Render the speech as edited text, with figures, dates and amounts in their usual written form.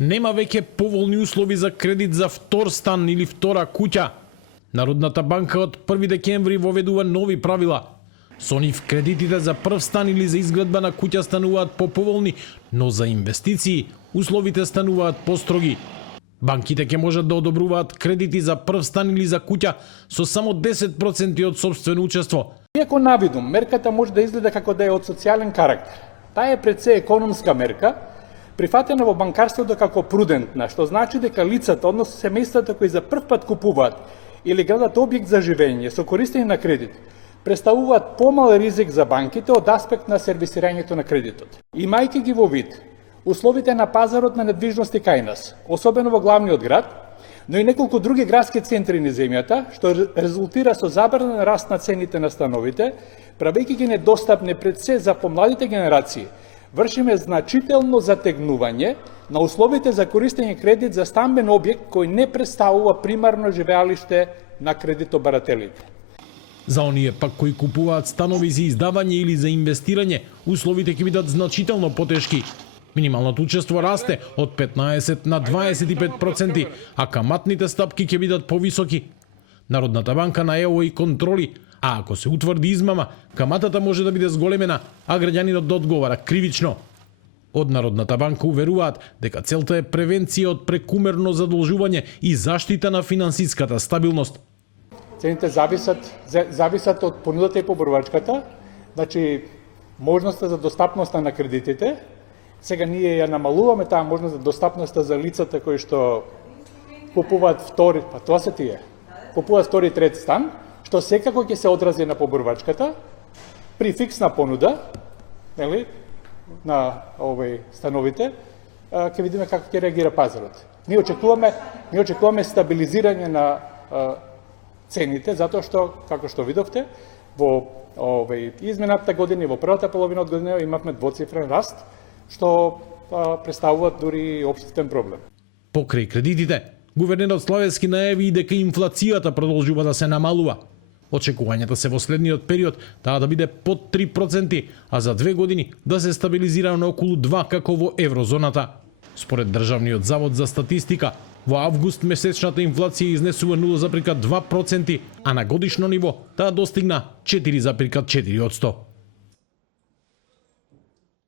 Нема веќе поволни услови за кредит за втор стан или втора куќа. Народната банка од 1 декември воведува нови правила. Со нив кредитите за прв стан или за изградба на куќа стануваат поповолни, но за инвестиции условите стануваат построги. Банките ќе можат да одобруваат кредити за прв стан или за куќа со само 10% од сопствено учество. Иако навидум, мерката може да изгледа како да е од социјален карактер. Таа е пред се економска мерка, прифатена во банкарството како прудентна, што значи дека лицата, односно семејствата кои за прв пат купуваат или градат објект за живење со користење на кредит, представуваат помал ризик за банките од аспект на сервисирањето на кредитот. Имајќи ги во вид условите на пазарот на недвижности кај нас, особено во главниот град, но и неколку други градски центри низ земјата, што резултира со забранен раст на цените на становите, правејќи ги недостапни пред се за помладите генерации, вршиме значително затегнување на условите за користење кредит за стамбен објект кој не представува примарно живеалиште на кредитобарателите. За оние пак кои купуваат станови за издавање или за инвестирање, условите ќе бидат значително потешки. Минималното учество расте од 15 на 25%, а каматните стапки ќе бидат повисоки. Народната банка најава и контроли, а ако се утврди измама, каматата може да биде зголемена, а граѓанинот да одговара кривично. Од Народната банка уверуваат дека целта е превенција од прекумерно задолжување и заштита на финансиската стабилност. Цените зависат од понудата и поборувачката, значи можноста за достапноста на кредитите. Сега ние ја намалуваме таа можност за достапноста за лицата кои што купуваат втори, па тоа се тие. Купуваат втори и трет стан, што секако ќе се одрази на поборувачката при фиксна понуда, нели, на становите, ќе видиме како ќе реагира пазарот. Ние очекуваме стабилизирање на цените, затоа што, како што видовте, во измината година и во првата половина од година имавме двоцифрен раст, што представуваат дури општествен проблем. Покрај кредитите, гувернерот Славевски најави и дека инфлацијата продолжува да се намалува. Очекувањата се во следниот период таа да биде под 3%, а за 2 години да се стабилизира на околу 2 како во еврозоната. Според Државниот завод за статистика, во август месечната инфлација изнесува 0,2%, а на годишно ниво таа достигна 4,4%.